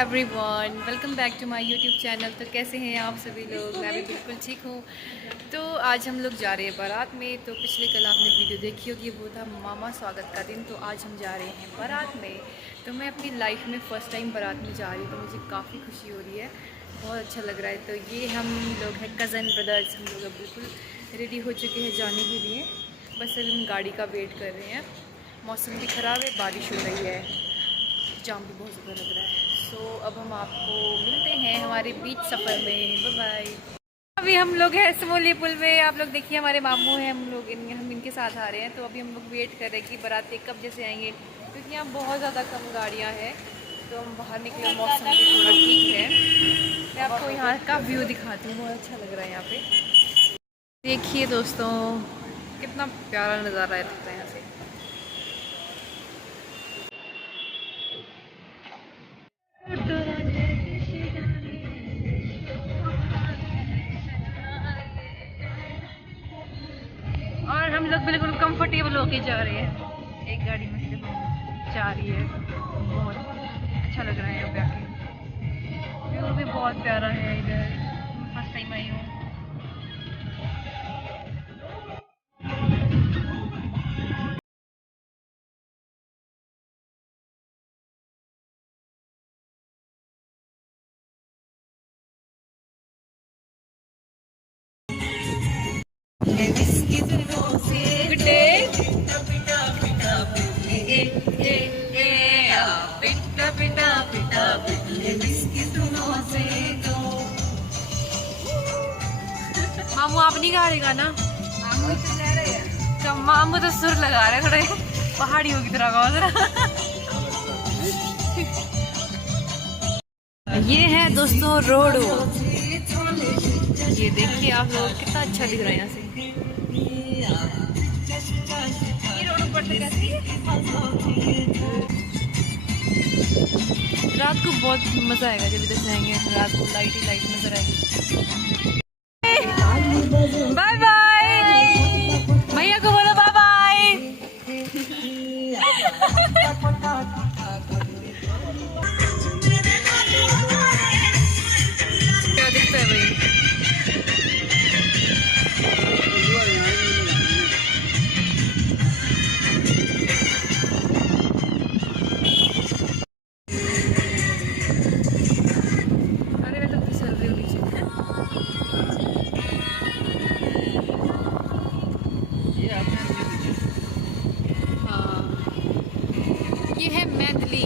Everyone, welcome back to my YouTube channel. तो कैसे हैं आप सभी लोग? मैं भी बिल्कुल ठीक हूँ। तो आज हम लोग जा रहे हैं बारात में। तो पिछले कल आपने वीडियो देखी होगी, वो था मामा स्वागत का दिन। तो आज हम जा रहे हैं बारात में। तो मैं अपनी लाइफ में फ़र्स्ट टाइम बारात में जा रही हूँ, तो मुझे काफ़ी खुशी हो रही है, बहुत अच्छा लग रहा है। तो ये हम लोग हैं कज़न ब्रदर्स, हम लोग अब बिल्कुल रेडी हो चुके हैं जाने के लिए। बस अभी हम गाड़ी का वेट कर रहे हैं। मौसम भी ख़राब है, बारिश हो रही है, जाम भी बहुत ज़्यादा लग रहा है। सो अब हम आपको मिलते हैं हमारे बीच सफ़र में। Bye bye. अभी हम लोग हैं समोली पुल में। आप लोग देखिए, हमारे मामू हैं, हम इनके साथ आ रहे हैं। तो अभी हम लोग वेट कर रहे हैं कि बाराती कब जैसे आएंगे, क्योंकि यहाँ बहुत ज़्यादा कम गाड़ियाँ हैं। तो हम बाहर निकले, मौसम भी थोड़ा ठीक है। मैं आपको यहाँ का व्यू दिखाती हूँ, बहुत अच्छा लग रहा है यहाँ पे। देखिए दोस्तों, कितना प्यारा नज़ारा है यहाँ से। और हम लोग बिल्कुल कंफर्टेबल होके जा रहे हैं। एक गाड़ी में से जा रही है, बहुत अच्छा लग रहा है यहाँ पे आके। व्यू भी बहुत प्यारा है इधर, फर्स्ट टाइम आई हूँ। Good day. मामू आप नहीं गा रहेगा ना? मामू तो सुर लगा रहे थोड़े पहाड़ियों की तरह गाओ जरा। ये है दोस्तों रोड। ये देखिए आप लोग, कितना अच्छा दिख रहा है यहाँ से। ये रोड ऊपर से कैसी है? रात को बहुत मजा आएगा जब इधर से आएंगे। रात को लाइट ही लाइट नजर आएगी। बाय बाय, भैया को बोलो बाय बाय। क्या दिखता है भाई? अरे मैं तो फिसल रही हूँ नीचे। हाँ, ये है मैथिली,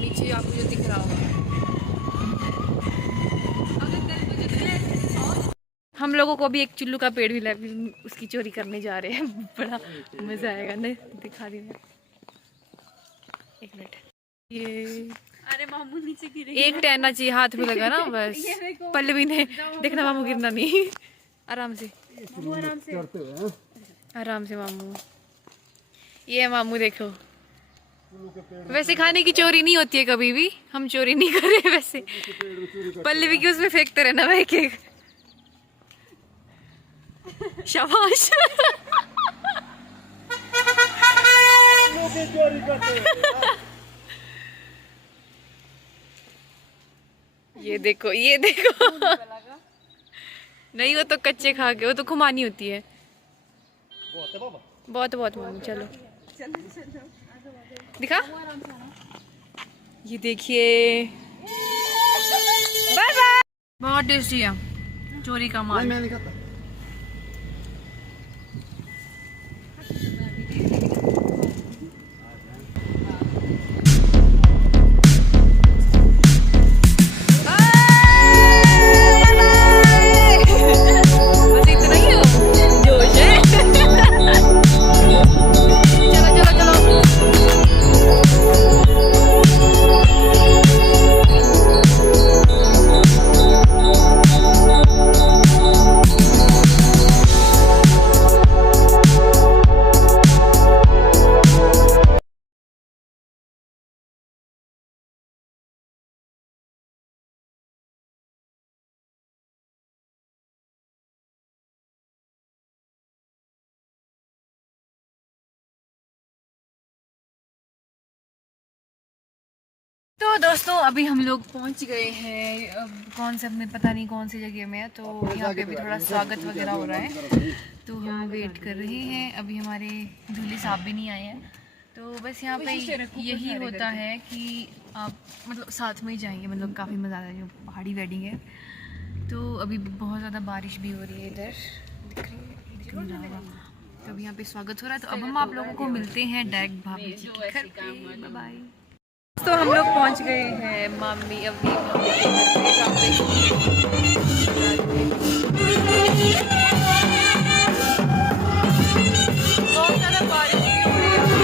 नीचे आपको जो दिख रहा होगा। हम लोगों को भी एक चुल्लू का पेड़ मिला, उसकी चोरी करने जा रहे हैं। बड़ा मजा आएगा ना, दिखा रही हूँ। एक मिनट, ये अरे मामू नीचे गिरे। एक टहना चाहिए, हाथ में लगा ना बस। पल्लवी ने देखना, मामू गिरना नहीं। आराम से आराम से मामू। ये मामू देखो, वैसे खाने की चोरी नहीं होती है कभी भी, हम चोरी नहीं कर रहे वैसे। पल्लवी की उसमें फेंकते रहना मैं एक एक। शाबाश। ये देखो, ये देखो। नहीं, वो तो कच्चे खा के, वो तो खुमानी होती है। बहुत बहुत मामू, चलो दिखा। ये देखिए, बाय बाय। बहुत टेस्टी है चोरी का माल। मैं नहीं खाता। तो दोस्तों अभी हम लोग पहुंच गए हैं, अब कौन से हमें पता नहीं कौन सी जगह में है, तो यहाँ पे भी थोड़ा स्वागत वगैरह हो रहा है, तो हम वेट कर रहे हैं। अभी हमारे दूल्हे साहब भी नहीं आए हैं, तो बस यहाँ पे यही होता है कि आप मतलब साथ में ही जाएंगे, मतलब काफ़ी मज़ा आता है, जो पहाड़ी वेडिंग है। तो अभी बहुत ज़्यादा बारिश भी हो रही है, इधर दिख रहा होगा। तो अभी यहाँ पे स्वागत हो रहा है, तो अब हम आप लोगों को मिलते हैं डायरेक्ट भाभी जी के घर पे। Bye bye. तो हम लोग पहुंच गए हैं मामी अभी बहुत ज़्यादा बारिश हो रही है।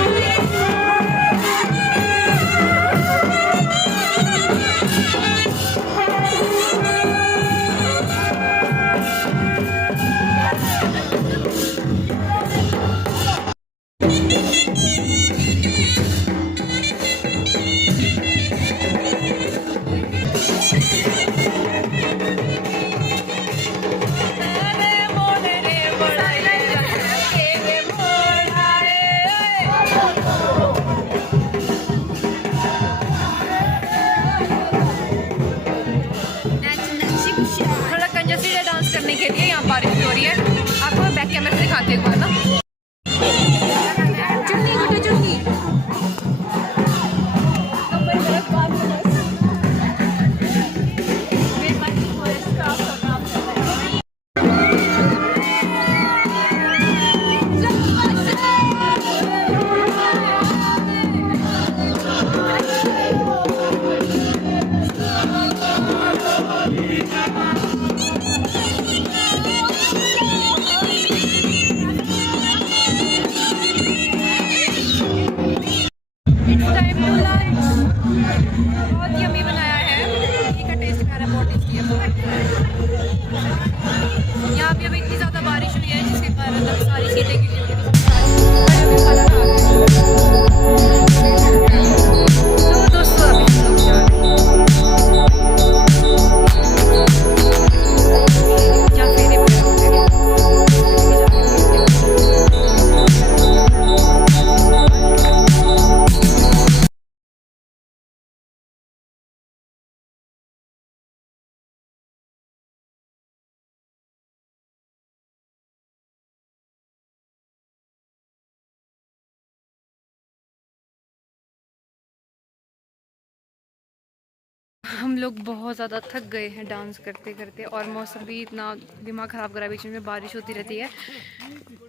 थोड़ा कंजस्टेड है डांस करने के लिए, यहाँ बारिश भी हो रही है। आपको बैक कैमरा से दिखाते हुए ना, चुन्नी गुड्डू चुन्नी। बहुत यम्मी बनाया है, इसका टेस्ट खाना बहुत टेस्टी है। यहाँ पे अभी इतनी ज़्यादा बारिश हुई है जिसके कारण सारी सीटें गिरी हुई हैं। तो दोस्तों अभी हम लोग जा रहे हैं या फेरे वगैरह होते हैं। हम लोग बहुत ज़्यादा थक गए हैं डांस करते करते, और मौसम भी इतना दिमाग ख़राब करा, बीच में बारिश होती रहती है।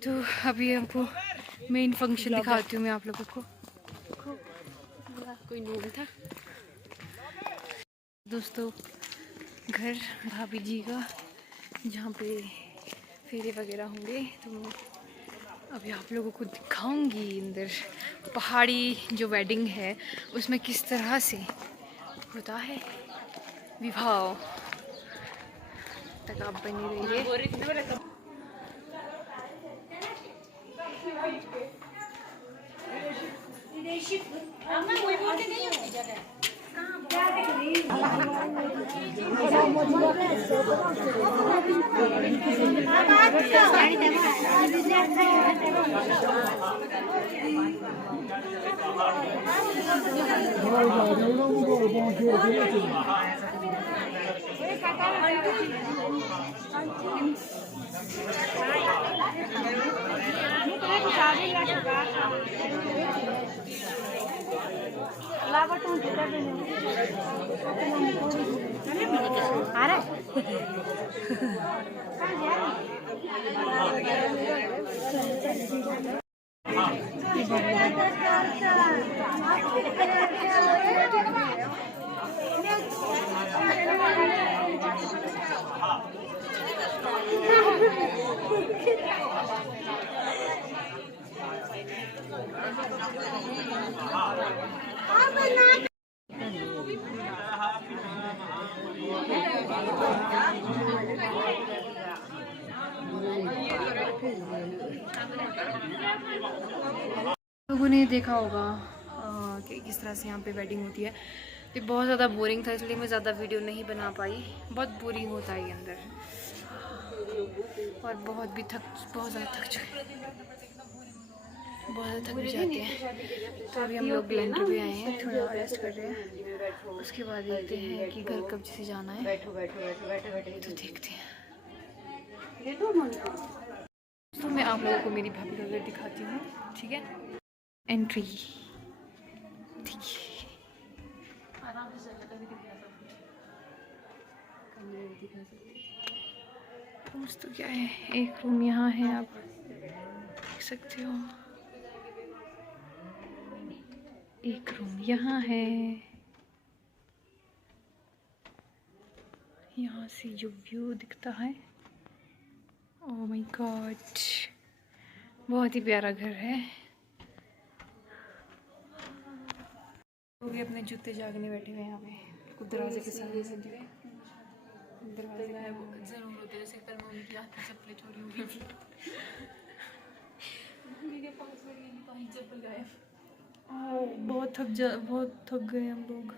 तो अभी हमको मेन फंक्शन दिखाती हूँ मैं आप लोगों को। कोई नून था दोस्तों, घर भाभी जी का, जहाँ पे फेरे वगैरह होंगे। तो अभी आप लोगों को दिखाऊंगी अंदर पहाड़ी जो वेडिंग है उसमें किस तरह से होता है विवाह। तक आप बनी रहिए। लोगों ने देखा होगा कि किस तरह से यहाँ पे वेडिंग होती है। ये बहुत ज़्यादा बोरिंग था, इसलिए मैं ज़्यादा वीडियो नहीं बना पाई। बहुत बोरिंग होता है ये अंदर, और बहुत ज़्यादा थक चुके। बहुत ज़्यादा थक भी जाते हैं। तो अभी हम लोग ग्लैंटर भी आए हैं, थोड़ा रेस्ट कर रहे हैं। उसके बाद देखते हैं कि घर कब से जाना है। बैठो बैठो बैठो बैठो बैठो, तो देखते हैं। तो मैं आप लोगों को मेरी भाभी का घर दिखाती हूँ, ठीक है। एंट्री ठीक है, आराम से चल भी दिखा सकते हैं, कमरे भी दिखा सकते हैं। दोस्तों क्या है, एक रूम यहाँ है, आप देख सकते हो। एक रूम यहाँ है, यहाँ से जो व्यू दिखता है, ओह माय गॉड, बहुत ही प्यारा घर है। वो भी अपने जूते जागने बैठे हुए हैं यहाँ पे दरवाजे के सामने। दरवाजे जरूर होते जैसे कल मम्मी की हाथ की चप्पलें चोरी हो गई थी। मम्मी के पास में चप्पल गायब। बहुत थक गए हम लोग।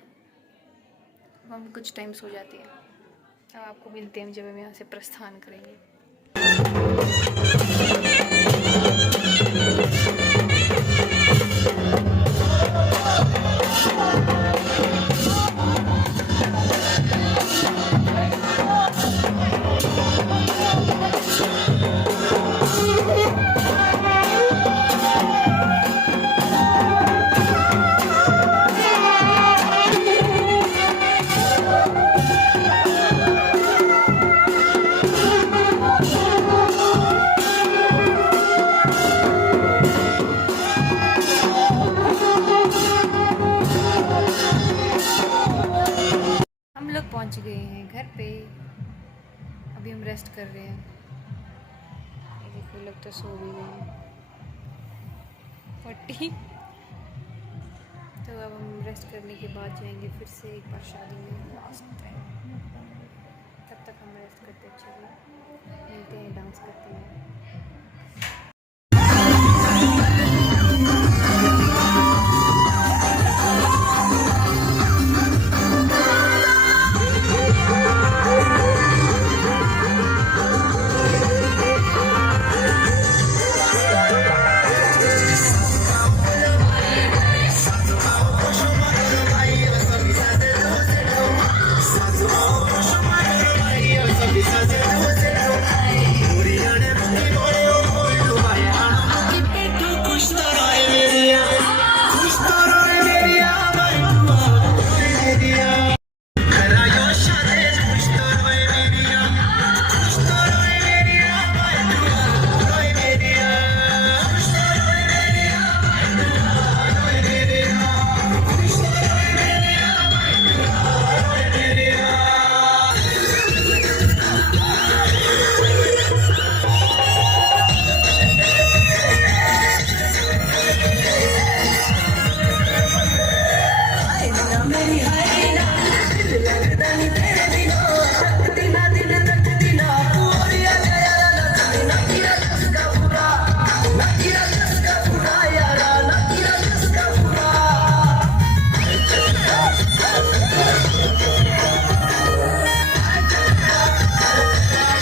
अब हम कुछ टाइम सो जाते हैं। अब आपको मिलते हैं जब हम यहाँ से प्रस्थान करेंगे। हम लोग पहुंच गए हैं घर पे। अभी हम रेस्ट कर रहे हैं। ये देखो, लोग तो सो भी गए हैं। 40। तो अब हम रेस्ट करने के बाद जाएंगे फिर से एक बार शादी में लास्ट टाइम। तब तक हम रेस्ट करते चलिए, मिलते हैं, डांस करते हैं।